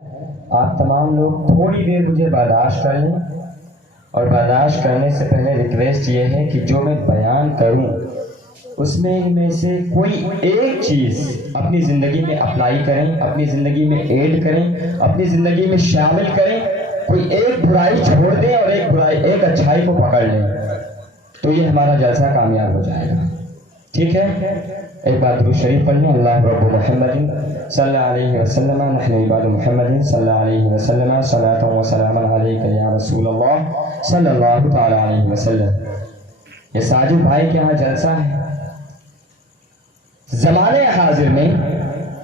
آپ تمام لوگ تھوڑی دیر مجھے برداشت کر لیں، اور برداشت کرنے سے پہلے ریکویسٹ یہ ہے کہ جو میں بیان کروں اس میں سے کوئی ایک چیز اپنی زندگی میں اپلائی کریں، اپنی زندگی میں ایڈ کریں، اپنی زندگی میں شامل کریں۔ کوئی ایک برائی چھوڑ دیں اور ایک اچھائی کو پکڑ لیں، تو یہ ہمارا جلسہ کامیاب ہو جائے گا۔ ٹھیک ہے؟ ایک بار درود شریف پڑھ لیں۔ اللہ رب محمد صلی اللہ علیہ وسلم، نحن عباد محمد صلی اللہ علیہ وسلم، صلاۃ و سلام علیک یا رسول اللہ صلی اللہ تعالی علیہ وسلم۔ یہ ساجد بھائی کے ہاں جلسہ ہے۔ زمانے حاضر میں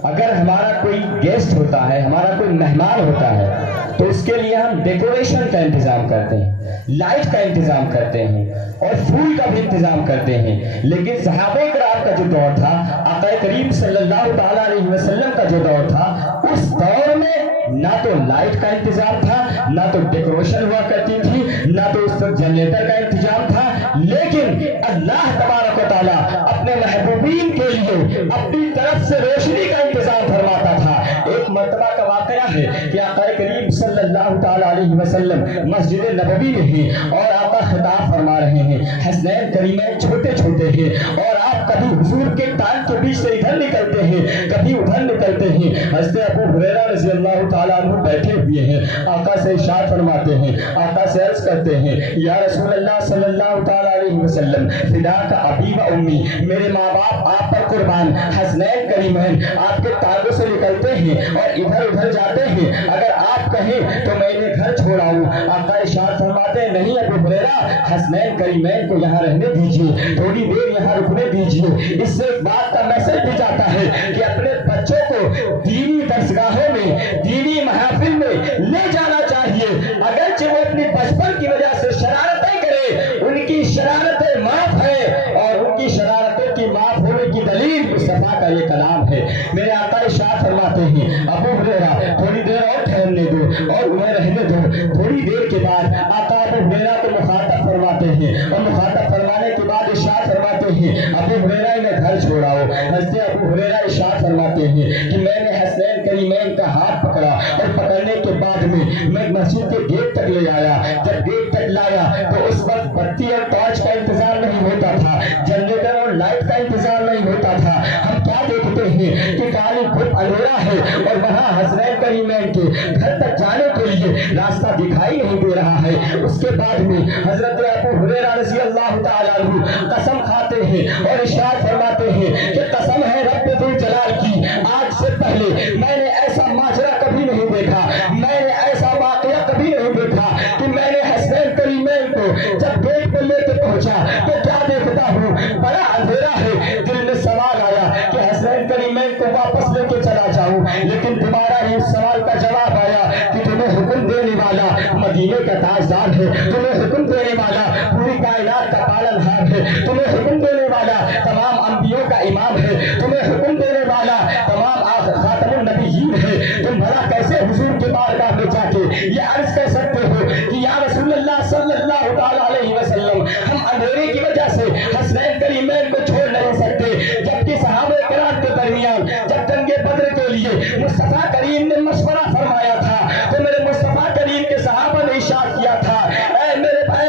اگر ہمارا کوئی گیسٹ ہوتا ہے، ہمارا کوئی مہمان ہوتا ہے، تو اس کے لیے ہم ڈیکوریشن کا انتظام کرتے ہیں، لائٹ کا انتظام کرتے ہیں، اور پھول کا بھی انتظام کرتے ہیں۔ لیکن صحابہ کرام کا جو دور تھا، آقا کریم صلی اللہ تعالی علیہ وسلم کا جو دور تھا، اس دور میں نہ تو لائٹ کا انتظام تھا، نہ تو ڈیکوریشن ہوا کرتی تھی، نہ تو اس وقت جنریٹر کا انتظام تھا، لیکن اللہ تبارک و تعالیٰ اپنے محبوبین کے لیے اپنی طرف سے روشنی کا انتظام فرماتا تھا۔ ایک مرتبہ کا واقعہ ہے کہ آقا کریم صلی اللہ تعالی علیہ وسلم مسجد نبوی میں ہیں اور آقا خطاب فرما رہے ہیں۔ حسنین کریمین چھوٹے چھوٹے ہیں اور آپ کبھی حضور کے ٹانگ کے بیچ سے ادھر نکلتے ہیں، کبھی ادھر نکلتے ہیں۔ حضرت ابو ہریرہ رضی اللہ تعالیٰ عنہ بیٹھے ہوئے ہیں، آقا سے ارشاد فرماتے ہیں، آقا سے عرض کرتے ہیں، یا رسول اللہ صلی اللہ تعالی علیہ وسلم، فداک ابی و امی، میرے ماں باپ آپ پر قربان، حسنین کریمین آپ کے ٹانگوں سے نکلتے ہیں اور ادھر ادھر جاتے ہیں، اگر آپ کہیں تو میں انہیں گھر چھوڑاؤں۔ آقا ارشاد فرماتے ہیں، نہیں ابو ہریرہ، حسنین کریمین کو یہاں رہنے دیجیے، تھوڑی دیر یہاں رکنے دیجیے۔ اس سے ایک بات کا میسج بھی جاتا ہے کہ اپنے بچوں کو دینی درسگاہوں میں، دینی محافل میں لے جانا چاہیے، اگرچہ وہ اپنی بچپن کی وجہ سے شرارتیں کرے، ان کی شرارتیں معاف ہے، اور ان کی شرارتوں کی معاف ہونے کی دلیل مصطفیٰ کا یہ کلام ہے۔ میرے آقا ارشاد فرماتے ہیں، ابو ہریرہ تھوڑی دیر اور ٹھہرنے دو اور انہیں رہنے دو۔ تھوڑی دیر کے بعد آقا ابو ہریرہ کو مخاطب فرماتے ہیں، اور مخاطب فرمانے کے بعد ارشاد فرماتے ہیں، ابو ہریرہ انہیں گھر چھوڑاؤ۔ حضرت ابو ہریرہ ارشاد فرماتے ہیں کہ میں نے حسنین کریمین کا ہاتھ پکڑا، اور پکڑنے کے بعد میں مسجد کے گیٹ تک لے آیا۔ جب گیٹ تک لایا تو اس وقت بتی اور ٹارچ کا انتظام نہیں ہوتا تھا، جنریٹر اور لائٹ کا انتظام نہیں ہوتا تھا۔ ہم کیا دیکھتے ہیں کہ کالی گھٹ اندھیرا ہے، اور وہاں حسنین کریمین کے گھر تک جانے کے لیے راستہ دکھائی نہیں دے رہا ہے۔ اس کے بعد میں حضرت ابو ہریرہ رضی اللہ تعالیٰ عنہ قسم کھاتے ہیں اور ارشاد فرماتے ہیں کہ قسم ہے رب ذوالجلال کی، آج سے پہلے میں نے ایسا ماجرا کبھی نہیں دیکھا، میں نے ایسا واقعہ کبھی نہیں دیکھا کہ میں نے حسنین کریمین کو جب گیٹ پہ لے کے پہنچا تو کیا دیکھتا ہوں، بڑا اندھیرا ہے۔ دل میں سوال آیا کہ حسنین کریمین کو واپس لے کے چلا جاؤں، لیکن تمہارا ہی اس سوال کا جواب آیا کہ تمہیں حکم دینے والا مدینے کا تاجدار ہے، تمہیں حکم دینے والا پوری کائنات کا پالن ہار ہے، تمہیں حکم دینے والا تمام انبیاء کا امام ہے، تمہیں حکم دینے والا تمام خاتم النبیین ہے۔ تم بھلا کیسے حضور کے بارگاہ میں جا کے یہ عرض کر سکتے ہو کہ یا رسول اللہ صلی اللہ تعالی علیہ وسلم، ہم اندھیرے کی وجہ سے حسنین کریمین کو چھوڑ نہیں سکتے، جبکہ صحابہ کرام کے درمیان جب جنگ بدر کے لیے مصطفیٰ کریم نے مشورہ فرمایا تھا تو میرے مصطفیٰ کریم کے صحابہ نے ارشاد کیا تھا، اے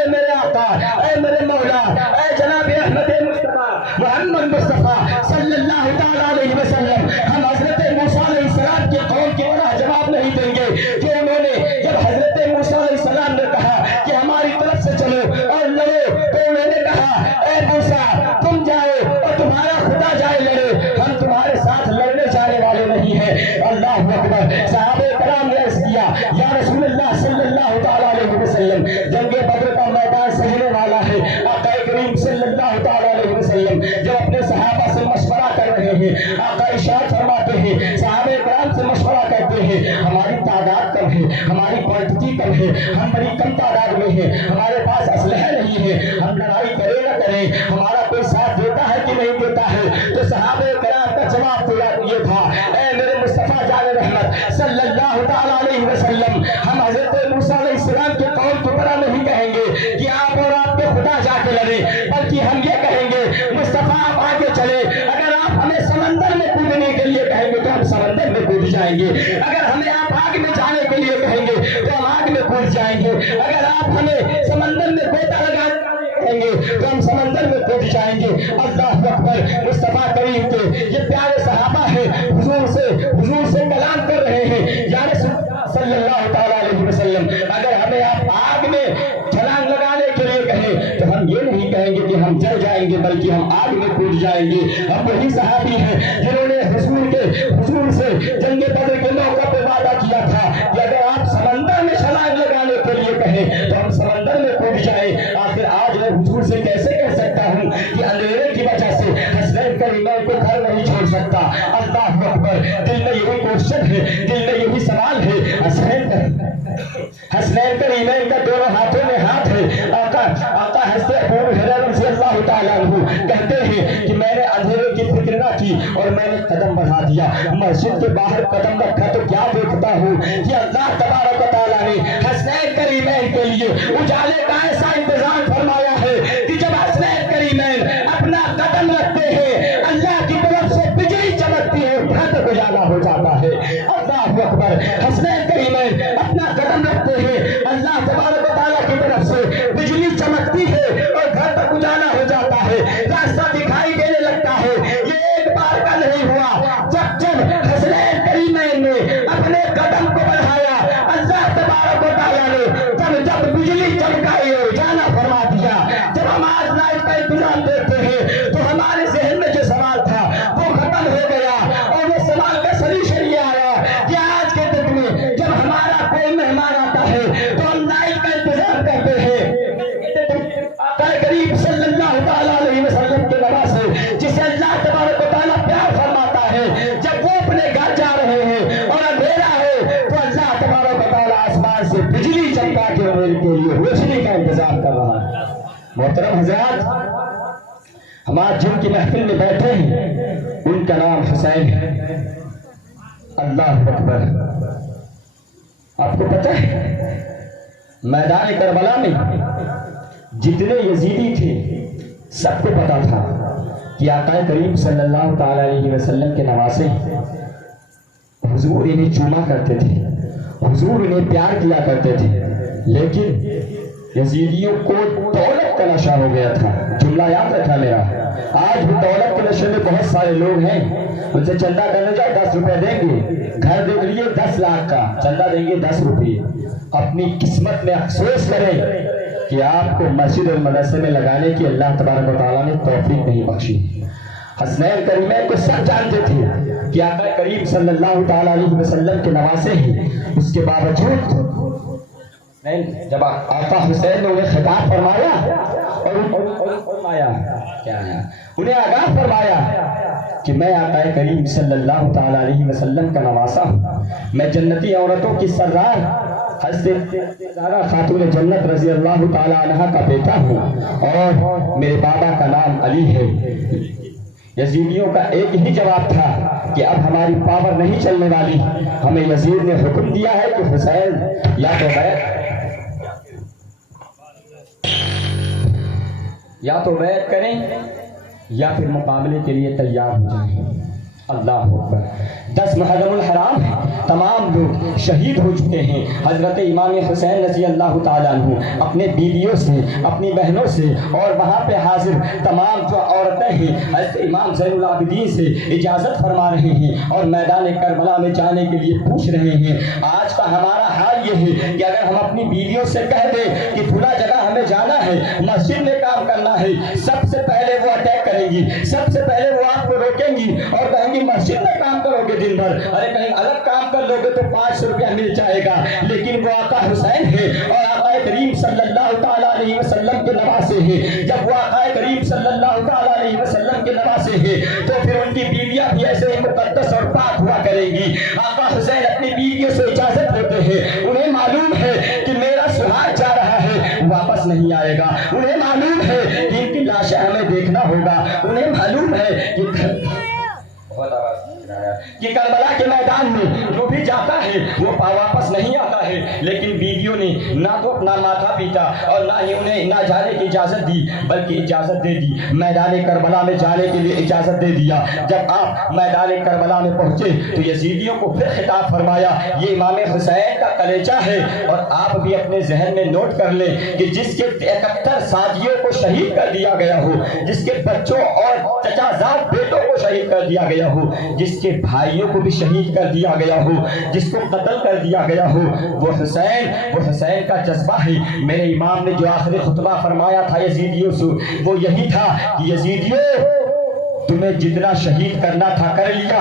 میرے آقا، اے میرے مولا، اے جناب احمد مصطفیٰ محمد مصطفیٰ صلی اللہ تعالی علیہ وسلم، ہم حضرت موسیٰ علیہ السلام کے قول کی طرح جواب نہیں دیں گے کہ انہوں نے جب حضرت موسیٰ علیہ السلام نے کہا کہ ہماری طرف سے چلو اور لڑو، تو انہوں نے کہا اے موسیٰ تم جاؤ اور تمہارا خدا جائے لڑے، ہم تمہارے ساتھ لڑنے جانے والے نہیں ہیں۔ اللہ اکبر۔ صحابہ کرام نے عرض کیا، یا رسول اللہ صلی اللہ تعالی علیہ وسلم، جنگ بدر کا میدان سجنے والا ہے۔ آقا کریم صلی اللہ تعالی علیہ وسلم جو اپنے صحابہ سے مشورہ کر رہے ہیں، آقا ارشاد فرماتے ہیں، صحابہ کرام سے مشورہ کرتے ہیں، ہماری تعداد کم ہے، ہماری کوانٹٹی کم ہے، ہم بڑی کم تعداد میں ہیں، ہمارے پاس اسلحہ نہیں ہے، ہم لڑائی کریں نہ کریں، ہمارا کوئی ساتھ دیتا ہے کہ نہیں دیتا ہے؟ تو صحابہ کرام کا جواب یہ تھا، اے میرے مصطفیٰ جان رحمت صلی اللہ تعالی علیہ وسلم، ہم حضرت موسیٰ علیہ السلام کے قول کی طرح نہیں کہیں گے کہ آپ اور آپ کے خدا جا کے لڑیں، بلکہ ہم یہ کہیں گے مصطفیٰ آپ آگے چلے، اگر آپ ہمیں سمندر میں کودنے کے لیے کہیں گے تو ہم سمندر میں کود جائیں گے، اگر ہمیں آپ آگے آگ میں جانے کے لیے کہیں گے تو ہم آگ میں کود جائیں گے، اگر آپ ہمیں سمندر میں گوتا لگا کہیں گے تو ہم سمندر میں کود جائیں گے۔ اللہ اکبر۔ مصطفیٰ کریم کے یہ پیارے صحابہ ہیں، حضور سے کلام کر رہے ہیں، یا رسول صلی اللہ تعالیٰ علیہ وسلم اگر ہمیں آپ آگ میں چھلانگ لگانے کے لیے کہیں تو ہم یہ نہیں کہیں گے کہ ہم جل جائیں گے، بلکہ ہم آگ میں کود جائیں گے۔ ہم وہی صحابی ہیں جنہوں نے حضور سے جنگ بدر کے موقع پہ وعدہ کیا تھا کہ اگر آپ سمندر میں چھلانگ لگانے کے لیے کہیں تو ہم سمندر میں کود جائیں۔ آخر آج میں حضور سے کیسے کہہ سکتا ہوں کہ اندھیرے کی وجہ سے حسنین کریمین کو گھر نہیں چھوڑ سکتا؟ اللہ اکبر۔ دل میں یہی کوشچن ہے، دل میں یہی سوال ہے۔ حسنین کریمین کا دونوں ہاتھوں میں ہاتھ ہے۔ آقا حضرت ابو ہریرہ رضی اللہ تعالیٰ عنہ کہتے ہیں کہ میں نے اندھیرے کی فکر نہ کی اور میں نے قدم بڑھا دیا، مسجد کے باہر قدم رکھا تو کیا دیکھتا ہوں کہ اللہ تبارک و تعالیٰ نے حسنین کریمین کے لیے اجالے کا ایسا انتظام فرمایا ہے کہ جب حسنین کریمین اپنا قدم رکھتے ہیں اللہ کی طرف سے بجلی چمکتی ہے، گھر تک اجالا ہو جاتا ہے۔ اللہ اکبر۔ حسنین کریمین اپنا قدم رکھتے ہیں، اللہ تبارک و تعالیٰ کی طرف سے بجلی چمکتی ہے اور گھر تک اجالا ہو جاتا ہے، راستہ دکھائی دینے لگتا ہے۔ یہ ایک بار کا نہیں ہوا، جب حسنین کریمین نے اپنے قدم کو بڑھایا، اللہ تبارک و تعالیٰ نے جب بجلی چمکائی اور اجالا فرما دیا۔ جب ہم آج لائٹ کا انتظام دیکھتے ہیں تو ہمارے ذہن میں جو سوال تھا وہ ختم ہو گیا، اور وہ سوال کا سلیوشن یہ آیا کہ آج کے دن میں جب ہمارا کوئی مہمان آتا ہے تو ہم لائٹ کا انتظام کرتے ہیں۔ آقا کریم صلی اللہ تعالیٰ علیہ وسلم کے نواسے جسے اللہ تبارک و تعالیٰ پیار فرماتا ہے، جب وہ اپنے گھر جا رہے ہیں اور اندھیرا ہے تو اللہ تبارک و تعالیٰ آسمان سے بجلی چمکا کے میرے کے لیے روشنی کا انتظام کر رہا ہے۔ محترم حضرات، ہم آج جن کی محفل میں بیٹھے ہیں ان کا نام حسین ہے۔ اللہ اکبر۔ آپ کو پتہ ہے میدان کربلا میں جتنے یزیدی تھے سب کو پتا تھا کہ آقا کریم صلی اللہ تعالیٰ علیہ وسلم کے نواسے حضور انہیں چوما کرتے تھے، حضور انہیں پیار کیا کرتے تھے، لیکن یزیدیوں کو دولت کا نشہ ہو گیا تھا۔ جملہ یاد رکھا میرا، آج بھی دولت کے نشے میں بہت سارے لوگ ہیں، ان سے چندہ کرنے جائے 10 روپے دیں گے، گھر دیکھ لیے 10 لاکھ کا، چندہ دیں گے 10 روپے۔ اپنی قسمت میں افسوس کریں کہ آپ کو مسجد اور مدرسے میں لگانے کی اللہ تبارک و تعالیٰ نے توفیق نہیں بخشی۔ حسنین کریمین کو سب جانتے تھے کہ آقا کریم صلی اللہ تعالیٰ علیہ وسلم کے نواسے ہیں، اس کے باوجود جب آقا حسین نے انہیں خطاب فرمایا اور انہیں آگاہ فرمایا کہ میں آقا کریم صلی اللہ تعالیٰ علیہ وسلم کا نواسا ہوں، میں جنتی عورتوں کی سردار حضرت زہرا خاتون جنت رضی اللہ تعالیٰ عنہ کا بیٹا ہوں، اور میرے بابا کا نام علی ہے۔ یزیدیوں کا ایک ہی جواب تھا کہ اب ہماری پاور نہیں چلنے والی، ہمیں یزید نے حکم دیا ہے کہ حسین یا تو بیعت کریں یا پھر مقابلے کے لیے تیار ہو جائیں۔ اللہ اکبر۔ 10 محرم الحرام تمام لوگ شہید ہو چکے ہیں۔ حضرت امام حسین رضی اللہ تعالیٰ عنہ اپنے بیویوں سے، اپنی بہنوں سے اور وہاں پہ حاضر تمام جو عورتیں ہیں حضرت امام زین العابدین سے اجازت فرما رہے ہیں اور میدان کربلا میں جانے کے لیے پوچھ رہے ہیں۔ آج کا ہمارا حال یہ ہے کہ اگر ہم اپنی بیویوں سے کہہ دیں کہ فلاں جگہ ہمیں جانا ہے، مسجد میں کام کرنا ہے، سب سے پہلے وہ اٹیک کریں گی، سب سے پہلے وہ آپ کو روکیں گی اور کہیں گی مسجد میں کام کرو گے دن بھر، ارے کہیں الگ کام کر لو گے تو 500 روپیہ مل جائے گا۔ لیکن وہ آقا حسین ہے اور آقا کریم صلی اللہ تعالیٰ علیہ وسلم کے نواسے ہیں۔ جب وہ آقا کریم صلی اللہ تعالیٰ علیہ وسلم کے نواسے ہیں تو پھر ان کی بیویاں بھی ایسے ہی مقدس اور پاک ہوا کریں گی۔ آقا حسین اپنی بیویوں سے اجازت لیتے ہیں، انہیں معلوم ہے کہ میرا سہاگ جا رہا ہے، واپس نہیں آئے گا، انہیں معلوم ہے کہ ان کی لاشیں ہمیں دیکھنا ہوگا، انہیں معلوم ہے کہ کہ کربلا کے میدان میں جو بھی جاتا ہے وہ واپس نہیں آتا ہے، لیکن بیویوں نے نہ تو اپنا ماتھا پیٹا اور نہ ہی انہیں نہ جانے کی اجازت دی، بلکہ اجازت دے دی، میدان کربلا میں جانے کے لیے اجازت دے دیا۔ جب آپ میدان کربلا میں پہنچے تو یزیدیوں کو پھر خطاب فرمایا، یہ امام حسین کا کلیجہ ہے، اور آپ بھی اپنے ذہن میں نوٹ کر لیں کہ جس کے 71 ساتھیوں کو شہید کر دیا گیا ہو، جس کے بچوں اور چچا زاد بیٹوں کو شہید کر دیا گیا ہو، جس کے بھائیوں کو بھی شہید کر دیا گیا ہو، جس کو قتل کر دیا گیا ہو، وہ حسین کا جذبہ ہے۔ میرے امام نے جو آخری خطبہ فرمایا تھا یزیدیوں سے وہ یہی تھا کہ یزیدیوں تمہیں جتنا شہید کرنا تھا کر لیا،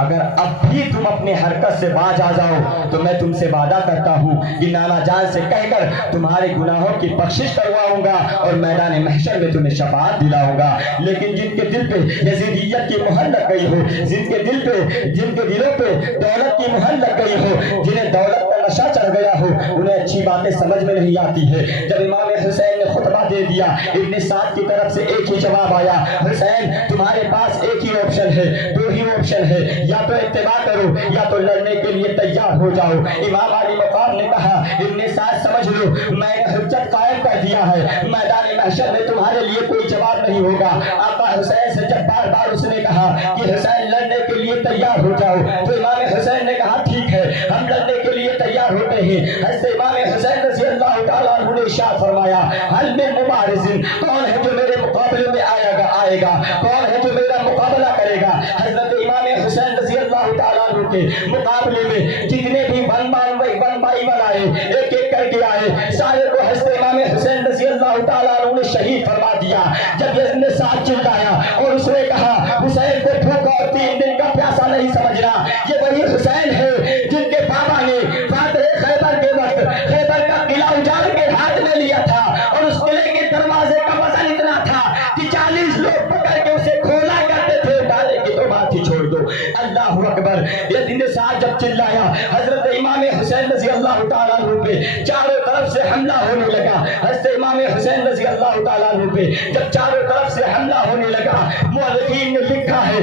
اگر اب بھی تم اپنے حرکت سے باز آ جاؤ تو میں تم سے وعدہ کرتا ہوں کہ نانا جان سے کہہ کر تمہارے گناہوں کی بخشش کرواؤں گا اور میدان محشر میں تمہیں شفاعت دلاؤں گا۔ لیکن جن کے دل پہ یزیدیت کی مہر لگ گئی ہو، جن کے دلوں پہ دولت کی مہر لگ گئی ہو، جنہیں دولت کا نشہ چڑھ گیا ہو، انہیں اچھی باتیں سمجھ میں نہیں آتی ہے۔ جب امام حسین نے خطبہ دے دیا، ابن سعد کی طرف سے ایک ہی جواب آیا، حسین تمہارے پاس ایک ہی آپشن ہے، دو ہی آپشن ہے، یا تو اتباع کرو یا تو لڑنے کے لیے تیار ہو جاؤ۔ امام علی مقام نے کہا، ابن سعد سمجھ لو میں نے حجت قائم کر دیا ہے، میدان محشر میں تمہارے لیے کوئی جواب نہیں ہوگا۔ آقا حسین سے جب بار بار اس نے کہا کہ حسین لڑنے کے لیے تیار ہو جاؤ تو امام حسین نے کہا ٹھیک ہے ہم لڑنے کے لیے تیار ہوتے ہیں۔ حضرت امام حسین رضی اللہ تعالیٰ عنہ نے ارشاد فرمایا، حل من مبارز، کون ہے جو میرے مقابلے میں آئے گا، کون ہے جو میرا مقابلہ کرے گا۔ حضرت امام حسین رضی اللہ تعالیٰ عنہ کے مقابلے میں جتنے بھی ون بائی ون آئے، ایک ایک کر کے آئے، سارے کو حضرت امام حسین رضی اللہ تعالیٰ عنہ نے شہید فرما دیا۔ جب اس نے ساتھ چلایا اور اس نے کہا حسین کو بھوک اور 3 دن کا پیاسا نہیں سمجھنا، یہ وہی حسین ہے جن کے بابا نے فاتح خیبر کے وقت خیبر کا قلعہ اجاڑ کے ہاتھ میں لیا تھا، اور اس قلعے کے دروازے کا وزن اتنا تھا کہ 40 لوگ پکڑ کے اسے کھولا کرتے تھے، ڈالے کی تو بات ہی چھوڑ دو۔ اللہ اکبر۔ یہ دن ساتھ جب چلایا، حضرت امام حسین رضی اللہ تعالیٰ عنہ پہ چاروں طرف سے حملہ ہونے لگا۔ حضرت امام حسین رضی اللہ تعالیٰ عنہ پہ جب چاروں طرف سے حملہ ہونے لگا، مؤرخین نے لکھا ہے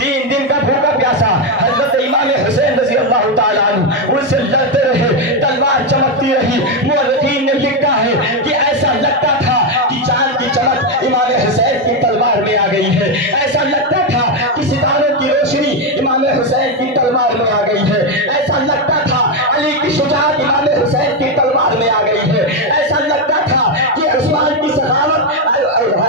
3 دن کا بھوکا پیاسا حضرت امام حسین رضی اللہ تعالیٰ عنہ ان سے لڑتے رہے، تلوار چمکتی رہی۔ مؤرخین نے لکھا ہے کہ ایسا لگتا تھا کہ چاند کی چمک امام حسین کی تلوار میں آ گئی ہے، ایسا لگتا تھا کہ ستاروں کی روشنی امام حسین کی تلوار میں آ گئی ہے، ایسا لگتا تھا علی کی شجاعت امام حسین کی تلوار میں آ گئی ہے، ایسا لگتا تھا کہ عثمان کی سخاوت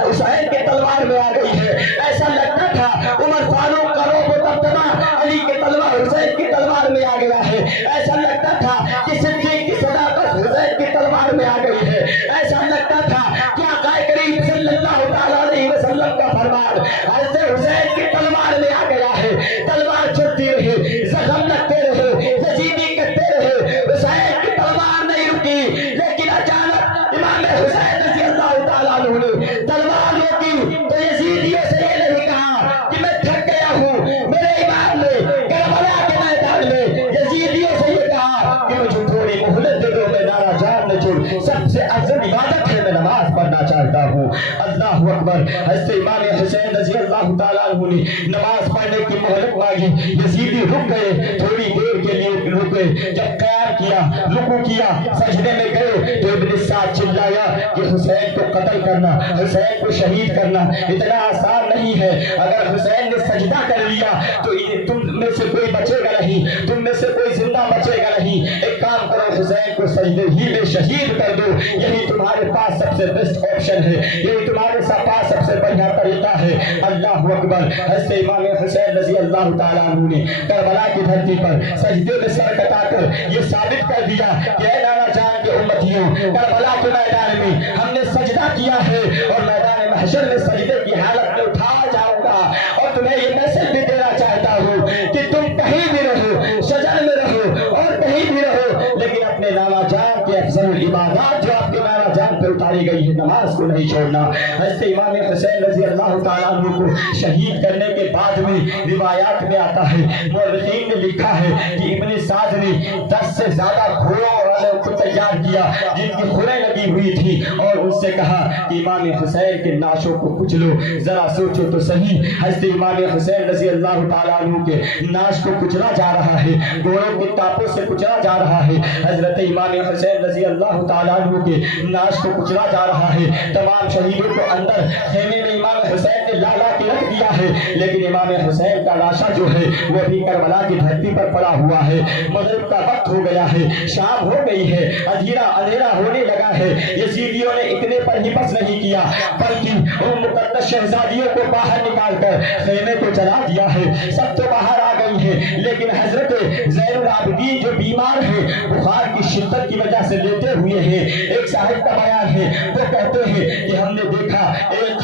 حسین کی تلوار میں آ گئی ہے، ایسا لگتا تھا عمر فاروق کا روب و دبدبہ علی کی تلوار حسین کی تلوار میں آ گیا ہے، ایسا لگتا تھا کہ صدیق کی صداقت حسین کی تلوار میں آ گئی ہے، ایسا لگتا تھا کہ آقا کریم صلی اللہ تعالیٰ علیہ وسلم کا فرمان حضرت حسین کی تلوار میں آ گیا ہے۔ تلوار چلتی رہی، زخم لگتے رہے، یزیدی کرتے رہے، حسین کی تلوار نہیں رکی، لیکن اچانک امام حسین رضی اللہ تعالیٰ عنہ نے تلوار روکی تو یزیدیوں سے یہ نہیں کہا کہ میں تھک گیا ہوں، میرے امام نے کربلا کے میدان میں یزیدیوں سے یہ کہا کہ مجھے تھوڑی مہلت دے دو، میں نعرہ جان نہ چھوڑ، سب سے افضل عبادت ہے میں نماز پڑھنا چاہتا ہوں۔ اللہ اکبر۔ حضرت امام حسین رضی اللہ تعالیٰ عنہ نے نماز پڑھنے کی مہلت مانگی، یزیدی رک گئے، تھوڑی دیر کے لیے رک گئے، جب قیام کیا، رکوع کیا، سجدے میں گئے تو ابن سعد چلایا کہ حسین کو قتل کرنا، حسین کو شہید کرنا اتنا آسان نہیں ہے، اگر حسین نے سجدہ کر لیا تو تم میں سے کوئی بچے گا نہیں، تم میں سے کوئی زندہ بچے گا نہیں، ایک کام کرو حسین کو سجدے ہی میں شہید کر دو، یہی تمہارے پاس سب سے بیسٹ آپشن ہے، یہی تمہارے پاس سب سے بڑھیا طریقہ ہے۔ اللہ اکبر۔ حضرت امام حسین رضی اللہ تعالیٰ عنہ نے کربلا کی دھرتی پر سجدے میں سر کٹا کر یہ ثابت کر دیا کہ اے نانا جان کے امتیوں، کربلا کے میدان میں ہم نے سجدہ کیا ہے اور میدان محشر میں سجدے کی حالت میں اٹھایا جاؤں گا، اور تمہیں یہ میسج بھی دینا چاہتا ہوں کہ تم کہیں بھی رہو، شجر میں رہو اور کہیں بھی رہو، لیکن اپنے نانا جان کے افضل عبادات جو آپ کے نانا جان پہ اتاری گئی ہے، نماز کو نہیں چھوڑنا۔ حضرت امام حسین رضی اللہ تعالیٰ عنہ کو شہید کرنے کے بعد میں روایات میں آتا ہے، مورخین نے لکھا ہے کہ ابن سعد نے 10 سے زیادہ گھوڑوں اور والے کو تیار کیا جن کی خوریں لگی ہوئی تھی اور ان سے کہا کہ امام حسین کے ناشوں کو کچلو. ذرا سوچو تو صحیح, حضرت امام حسین رضی اللہ تعالیٰ عنہ کے ناش کو کچلا جا رہا ہے, گھوڑوں کے ٹاپوں سے کچلا جا رہا ہے. حضرت امام حسین رضی اللہ تعالیٰ عنہ کے ناش کو کچلا جا رہا ہے. تمام شہیدوں کو اندر خیمے میں امام حسین نے لا لا کے رکھ دیا ہے, لیکن امام حسین کا لاشا جو ہے وہ بھی کربلا کی دھرتی پر پڑا ہوا ہے. مغرب کا وقت ہو گیا ہے, شام ہو گئی ہے, اندھیرا ہونے لگا ہے. یزیدیوں نے اتنے پر ہی بس نہیں کیا بلکہ ان مقدس شہزادیوں کو باہر نکال کر خیمے کو جلا دیا ہے. سب تو باہر آ گئی ہیں, لیکن حضرت زین العابدین جو بیمار ہیں, بخار کی شدت کی وجہ سے لیتے ہوئے ہیں. ایک صاحب کا بیان ہے, وہ کہتے ہیں کہ ہم نے دیکھا ایک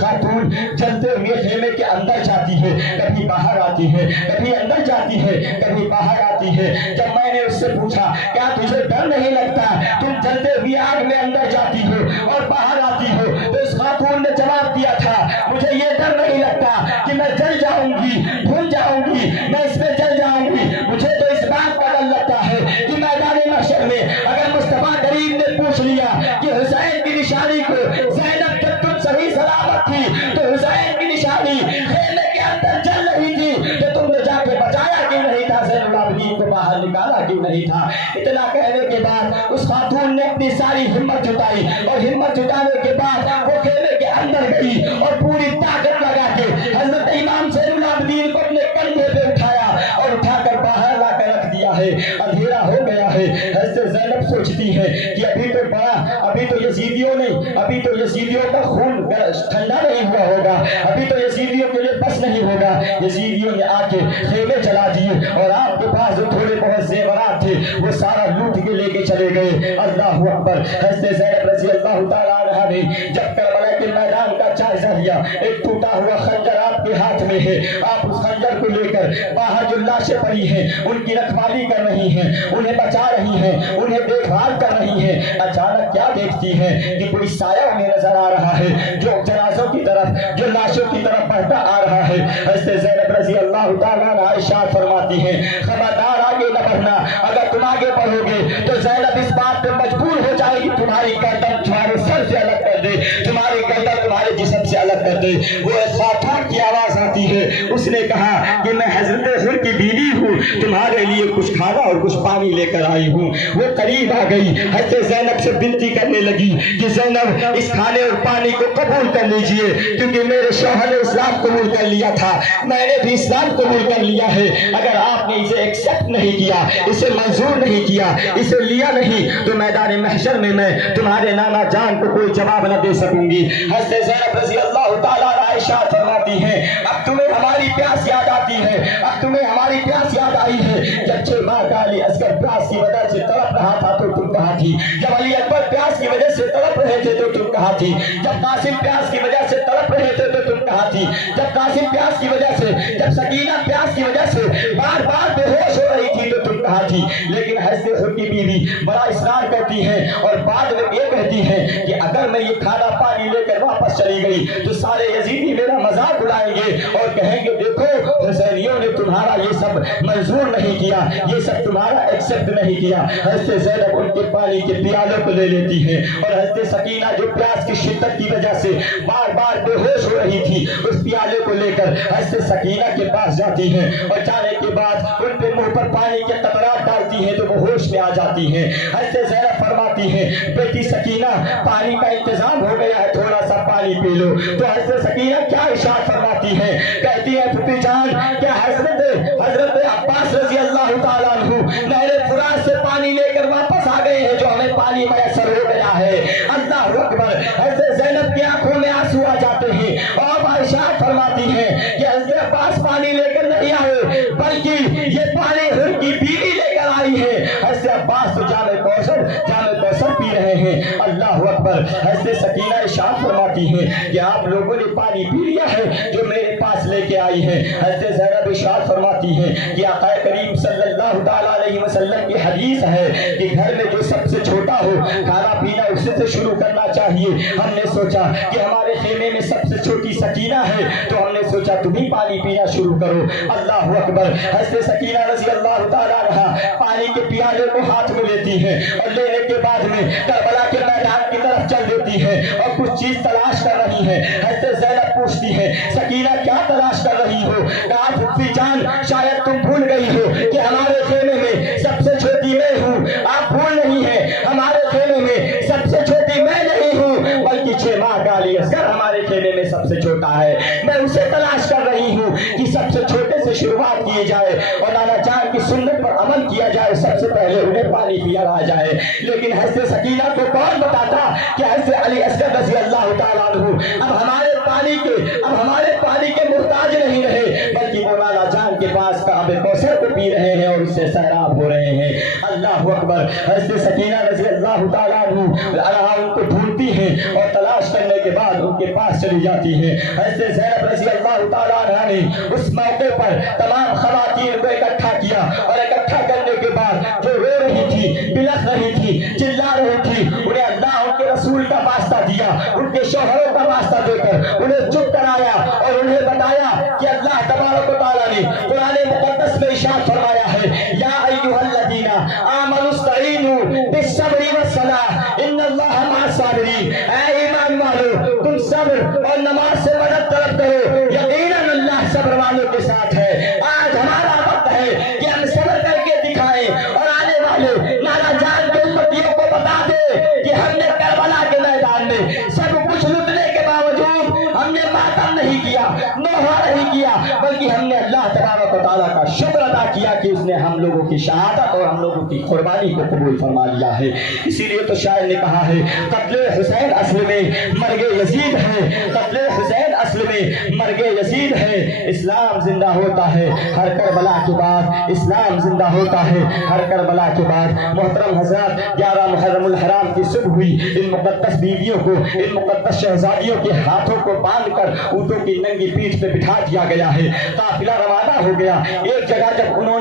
خاتون جلتے ہوئے خیمے کے اندر جاتی ہے, کبھی باہر آتی ہے, کبھی اندر جاتی ہے, کبھی باہر آتی ہے. جب میں نے اس سے پوچھا کیا تجھے ڈر نہیں لگتا, تم جلتے ہوئے آگ میں اندر جاتی ہو اور باہر آتی ہو, تو اس خاتون نے جواب دیا تھا مجھے یہ ڈر نہیں لگتا کہ میں جل جاؤں گی, بھول جاؤں گی, میں اس میں جل جاؤں گی. مجھے تو اس بات کا ڈر لگتا ہے کہ میدان محشر میں اگر مصطفیٰ کریم نے پوچھ لیا کہ حسین کی نشانی کو زینب جب تم صحیح سلامت تھی تو حسین کی نشانی خیمے کے اندر جل رہی تھی, تو تم نے جا کے بچایا کیوں نہیں تھا, زین العابدین کو باہر نکالا کیوں نہیں تھا. اتنا کہنے کے بعد اس خاتون نے اپنی ساری ہمت جٹائی, اور ہمت جٹانے کے بعد وہ خیمے کے اندر گئی اور پوری طاقت لگا کے حضرت امام زین العابدین کو اپنے کندھے پہ اٹھایا اور اٹھا کر باہر لا کر رکھ دیا ہے. اندھیرا ہو گیا ہے. حضرت زینب سوچتی ہے کہ ابھی تو یزیدیوں کا خون ٹھنڈا نہیں ہوا ہوگا, ابھی تو یزیدیوں کے لیے بس نہیں ہوگا. یزیدیوں نے آ کے خیمے چلا دیے اور آپ کے پاس جو تھوڑے بہت زیورات تھے وہ سارا لوٹ کے لے کے چلے گئے. اللہ اکبر. حضرت زینب رضی اللہ تعالیٰ عنہا نے جب کربلا کے میدان کا جائزہ لیا, ایک ٹوٹا ہوا خنجر آپ کے ہاتھ میں ہے, آپ اس خنجر کو لے کر باہر جو لاشیں پڑی ہیں ان کی رکھوالی کر رہی ہیں, انہیں بچا رہی ہیں, انہیں دیکھ بھال کر رہی ہیں. اچانک کیا دیکھتی ہیں کہ کوئی سایہ انہیں نظر آ رہا ہے جو جنازوں کی طرف, جو لاشوں کی طرف بڑھتا آ رہا ہے. حضرت زینب رضی اللہ تعالیٰ عنہا ارشاد فرماتی ہیں خبردار آگے نہ بڑھنا, اگر تم آگے بڑھو گے تو زینب اس بات پہ مجبور ہو جائے گی تمہاری گردن تمہارے سر سے الگ کر دے, تمہاری گردن تمہارے جسم سے الگ کر دے. وہ ایک خاتون کی آواز آتی ہے, اس نے کہا کہ میں حضرت حر کی بیوی ہوں, تمہارے لیے کچھ کھانا اور کچھ پانی لے کر آئی ہوں. وہ قریب آ گئی, حضرت زینب سے بنتی کرنے لگی کہ زینب اس کھانے اور پانی کو قبول کر لیجئے, کیونکہ میرے شوہر نے اسلام قبول کر لیا تھا, میں نے بھی اسلام قبول کر لیا ہے. اگر آپ نے اسے ایکسپٹ نہیں کیا, اسے منظور نہیں کیا, اسے لیا نہیں, تو میدان محشر میں تمہارے نانا جان کو کوئی جواب نہ دے سکوں گی. حضرت زینب رضی اللہ تعالیٰ عنہا ارشاد فرماتی ہیں اب تمہیں ہماری پیاس یاد آتی ہے, اب تمہیں ہماری پیاس یاد آئی ہے. جب چھ ماہ کا علی اصغر پیاس کی وجہ سے تڑپ رہا تھا تو تم کہاں تھی, جب علی اکبر پیاس کی وجہ سے تڑپ رہے تھے تو تم کہاں تھی, جب قاسم پیاس کی وجہ سے تڑپ رہے تھے تو تم کہاں تھی, جب قاسم پیاس کی وجہ سے, جب سکینہ پیاس کی وجہ سے بار بار بے ہوش ہو رہی تھی تو تم کہاں تھی. لیکن حضرت حر کی بیوی بڑا اصرار کرتی ہے اور بعد میں یہ کہتی ہے کہ اگر میں یہ کھانا پانی لے کر واپس چلی گئی تو سارے یزیدی میرا مذاق اڑائیں گے اور کہیں گے دیکھو حسینیوں نے تمہارا یہ سب منظور نہیں کیا, یہ سب تمہارا ایکسپٹ نہیں کیا. حضرت زینب ان کے پانی کے پیالوں کو لے لیتی ہے اور حضرت سکینہ جو پیاس کی شدت کی وجہ سے بار بار بے ہوش ہو رہی تھی اس پیالے کو لے کر حضرت سکینہ کے پاس جاتی ہیں اور جانے کے بعد ان کے منہ پر پانی کے قطرات ڈالتی ہیں تو وہ ہوش میں آ جاتی ہیں. حضرت زینب فرماتی ہیں بیٹی سکینہ پانی کا انتظام ہو گیا ہے, تھوڑا سا پانی پی لو. تو حضرت سکینہ کیا ارشاد فرماتی ہیں, کہتی ہے پھپھی جان کیا حضرت عباس رضی اللہ تعالیٰ عنہ نہر فرات سے پانی لے کر واپس آ گئے ہیں جو ہمیں پانی میسر ہو گیا ہے. اللہ اکبر. حضرت زینب کی آنکھوں میں آنسو آ جاتے ہیں اور ارشاد فرماتی ہیں کہ حضرت عباس پانی لے کر نہیں آئے بلکہ یہ پانی حر کی بیوی لے کر آئی ہے. حضرت عباس تو جامع کوثر پی رہے ہیں. اللہ اکبر. حضرت سکینہ ارشاد فرماتی ہیں کہ آپ لوگوں نے پانی پی لیا ہے جو میرے پاس لے کے آئی ہے. حضرت زینب ارشاد فرماتی ہیں کہ آقا کریم صلی اللہ تعالیٰ علیہ وسلم کی حدیث ہے کہ گھر میں جو سب سے چھوٹا ہو کھانا پینا اسی سے شروع کرنا چاہیے. ہم نے سوچا کہ ہمارے خیمے میں سب سے چھوٹی سکینہ ہے تو ہم نے سوچا تم ہی پانی پینا شروع کرو. اللہ اکبر. حضرت سکینہ رضی اللہ تعالیٰ عنہا پانی کے پیالے کو ہاتھ میں لیتی ہے اور لینے کے بعد میں کربلا کے میدان کی طرف چل دیتی ہے اور کچھ چیز تلاش کر رہی ہے. حضرت زینب پوچھتی ہے سکینہ کیا تلاش کر رہی ہو؟ کہا پھپھی جان شاید تم بھول گئی ہو کہ ہمارے خیمے میں سب سے چھوٹی میں ہوں. آپ بھول نہیں ہے ہمارے خیمے میں سب سے چھوٹی میں نہیں ہوں بلکہ 6 ماہ کا علی اصغر ہمارے خیمے میں سب سے چھوٹا ہے. میں اسے تلاش کر رہی ہوں کہ سب سے چھوٹے سے شروعات کی جائے اور نانا جان کی سنت پر عمل کیا جائے. سب سے پہلے انہیں پانی پیا جائے. لیکن حضرت سکینہ کو کون بتاتا کہ حضرت علی اصغر رضی اللہ تعالیٰ عنہ اب ہمارے پانی کے محتاج نہیں رہے بلکہ وہ نانا جان کے پاس کعب کوثر کو پی رہے ہیں اور اس سے سیراب ہو رہے ہیں. اللہ اکبر. حضرت سکینہ رضی اللہ تعالیٰ عنہ ان کو ڈھونڈتی ہیں اور تلاش کرنے کے بعد ان کے پاس چلی جاتی ہیں. حضرت زینب رضی اللہ تعالیٰ عنہ نے اس موقع پر تمام خواتین کو اکٹھا کیا اور اکٹھا کرنے کے بعد جو رو رہی تھی, بلخ رہی تھی, چلا رہی تھی, انہیں اللہ ان کے رسول کا واسطہ دیا, ان کے شوہروں کا واسطہ دے کر انہیں چپ کرایا اور انہیں بتایا کہ اللہ تبارک و تعالیٰ نے قرآن مقدس میں ارشاد فرمایا ہے یا ایھا الذین آمنوا استعینوا بالصبر والصلاۃ ان اللہ مع الصابرین. اے ایمان والو تم صبر اور نماز سے مدد طلب کرو, یقیناً اللہ صبر والوں کے ساتھ ہے. آج ہمارا وقت ہے کہ ہم صبر کر کے دکھائیں اور آنے والے نانا جان کے امتیوں کو بتا دے کہ ہم نے کربلا کے میدان میں سب کچھ لٹنے کے باوجود ہم نے ماتم نہیں کیا, نوحہ نہیں کیا, بلکہ ہم نے اللہ تبارک و تعالیٰ کا شکر ادا کیا کہ اس نے ہم لوگوں کی شہادت اور ہم لوگوں کی قربانی کو قبول فرما لیا ہے. اسی لیے تو شاعر نے کہا ہے قتل حسین اصل میں مرگ یزید ہے, قتل حسین اصل میں مرگ یزید ہے. اسلام زندہ ہوتا ہے ہر کربلا کے بعد, اسلام زندہ ہوتا ہے ہر کربلا کے بعد. محترم حضرات, 11 محرم الحرام کی صبح ہوئی. ان مقدس بیویوں کو, ان مقدس شہزادیوں کے ہاتھوں کو باندھ کر اونٹوں کی ننگی پیٹھ پہ بٹھا دیا گیا ہے. قافلہ روانہ ہو گیا. ایک جگہ جب انہوں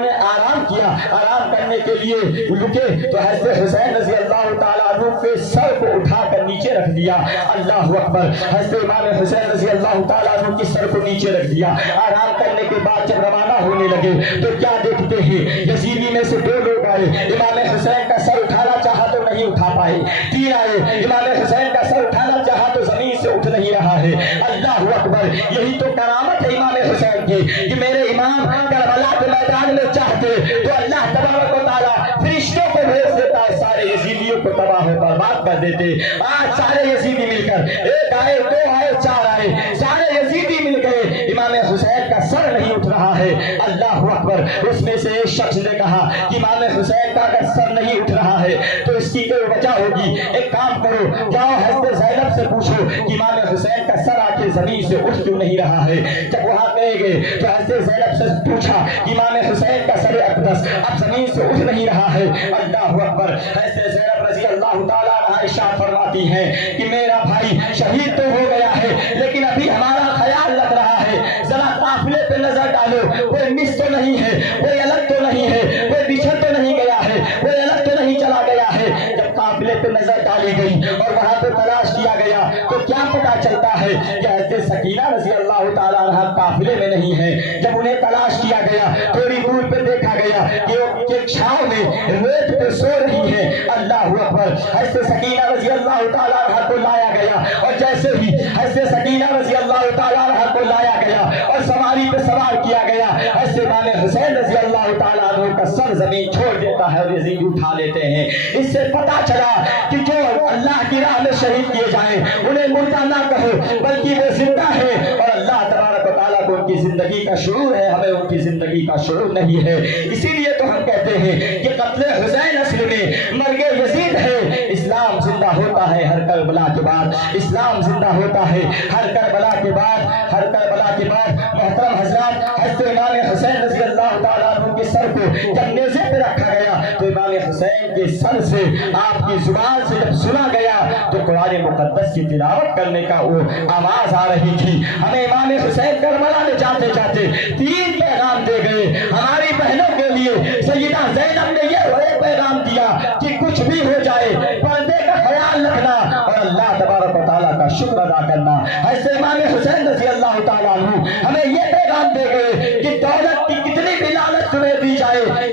نے آرام کیا, آرام کرنے کے لیے رکے تو حضرت حسین رضی اللہ تعالیٰ عنہ کے سر کو اٹھا کر نیچے رکھ دیا. اللہ اکبر. حضرت امام حسین رضی اللہ تعالیٰ عنہ کے سر کو نیچے رکھ دیا. آرام کرنے کے بعد جب روانہ ہونے لگے تو کیا دیکھتے ہیں, یزیدی میں سے 2 لوگ آئے. امام حسین کا سر اٹھانا چاہا تو نہیں اٹھا پائے. 3 آئے. امام حسین کا سر اٹھانا چاہا تو زمین سے اٹھ نہیں رہا ہے. اللہ اکبر. یہی تو کرامت ہے امام حسین کی کہ میرے امام کربلا کے میدان میں چاہتے تو اللہ تبارک و تعالیٰ فرشتوں کو بھیج دیتا اور سارے یزیدیوں کو تباہ و برباد کر دیتے. آج سارے یزیدی مل کر, 1 آئے, 2 آئے, 4 آئے, سارے یزیدی مل گئے, امام حسین کا سر نہیں اٹھ رہا ہے. اللہ اکبر. اس میں سے ایک شخص نے کہا کہ امام حسین کا اگر سر نہیں اٹھ رہا ہے تو اس کی کوئی وجہ ہوگی. ایک کام کرو, جاؤ حضرت زینب سے پوچھو کہ امام حسین کا سر آ کے زمین سے اٹھ کیوں نہیں رہا ہے. جب وہاں گئے تو حضرت زینب سے پوچھا کہ امام حسین کا سر اقدس اب زمین سے اٹھ نہیں رہا ہے. اللہ اکبر. حضرت زینب رضی اللہ تعالیٰ عنہا ارشاد فرماتی ہیں کہ میرا بھائی شہید تو ہو گیا ہے لیکن ابھی ہمارا خیال رکھ رہا ہے. ذرا قافلے پہ نظر ڈالو, کوئی مس تو نہیں ہے, کوئی الگ تو نہیں ہے, کوئی بچھڑ تو نہیں گیا ہے, کوئی الگ تو نہیں چلا گیا ہے. جب قافلے پہ نظر ڈالی گئی اور وہاں پہ تلاش کیا گیا تو کیا پتا چلتا ہے کہ حضرت سکینہ رضی اللہ تعالیٰ عنہ قافلے میں نہیں ہے. جب انہیں تلاش کیا گیا تھوڑی دور پہ دیکھا گیا کہ وہ ایک چھاؤں میں ریت پہ سو رہی ہے. اللہ اکبر. حضرت سکینہ رضی اللہ تعالیٰ عنہ کو لایا گیا اور جیسے ہی حضرت سکینہ رضی اللہ تعالیٰ عنہ کو لایا گیا اور سواری پہ سوار کیا گیا, حضرت امام حسین رضی اللہ تعالیٰ عنہ کا سر زمین چھوڑ دیتا ہے اور یزید اٹھا لیتے ہیں. اس سے پتا چلا کہ جو اللہ کی راہ میں شہید کیے جائیں انہیں مردہ نہ کہو بلکہ وہ زندہ ہے اور اللہ تبارک و تعالیٰ کو ان کی زندگی کا شعور ہے, ہمیں ان کی زندگی کا شعور نہیں ہے. اسی لیے تو ہم کہتے ہیں کہ قتل حسین اصل میں مرگ یزید ہے. اسلام زندہ ہوتا ہے ہر کربلا کے بعد, اسلام زندہ ہوتا ہے ہر کربلا کے بعد, ہر کربلا کے بعد. محترم حضرات, حضرت امام حسین رضی اللہ تعالیٰ عنہ کے سر کو جب نیزے پہ رکھا گیا تو امام حسین کے سر سے آپ کی زبان سے جب سنا گیا تو قرآن مقدس کی تلاوت کرنے کا وہ آواز آ رہی تھی. ہمیں امام حسین کربلا میں جاتے جاتے 3 پیغام دے گئے. ہماری بہنوں کے لیے سیدہ زینب نے یہ پیغام دیا کہ کچھ بھی ہو جائے پردے کا خیال رکھنا اور اللہ تبارک و تعالیٰ کا شکر ادا کرنا. حضرت امام حسین رضی اللہ تعالیٰ عنہ ہمیں یہ پیغام دے گئے کہ دولت کی کتنی بھی لالچ تمہیں دی جائے,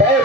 cat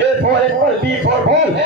A for apple, B for ball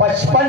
55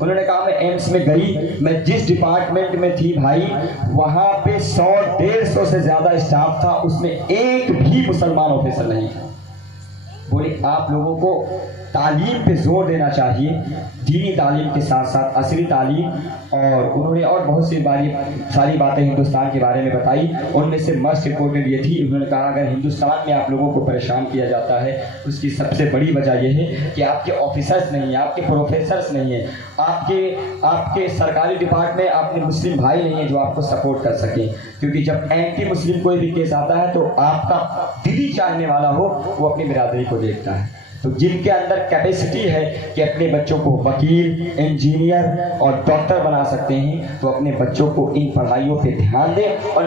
انہوں نے کہا میں ایمس میں گئی، میں جس ڈپارٹمنٹ میں تھی بھائی وہاں پہ 100-150 سے زیادہ اسٹاف تھا، اس میں ایک بھی مسلمان آفیسر نہیں تھا۔ بولے آپ لوگوں کو تعلیم پہ زور دینا چاہیے، دینی تعلیم کے ساتھ ساتھ عصری تعلیم، اور انہوں نے اور بہت ساری باتیں ہندوستان کے بارے میں بتائی۔ ان میں سے مسٹ امپورٹنٹ یہ تھی، انہوں نے کہا اگر ہندوستان میں آپ لوگوں کو پریشان کیا جاتا ہے اس کی سب سے بڑی وجہ یہ ہے کہ آپ کے آفیسرس نہیں ہیں، آپ کے پروفیسرس نہیں ہیں، آپ کے سرکاری ڈپارٹمنٹ آپ کے مسلم بھائی نہیں ہیں جو آپ کو سپورٹ کر سکیں، کیونکہ جب اینٹی مسلم کوئی بھی کیس آتا ہے تو آپ کا دلی چاہنے والا ہو وہ اپنی برادری کو دیکھتا ہے۔ تو جن کے اندر کیپیسٹی ہے کہ اپنے بچوں کو وکیل، انجینئر اور ڈاکٹر بنا سکتے ہیں، تو اپنے بچوں کو ان پڑھائیوں پہ دھیان دیں اور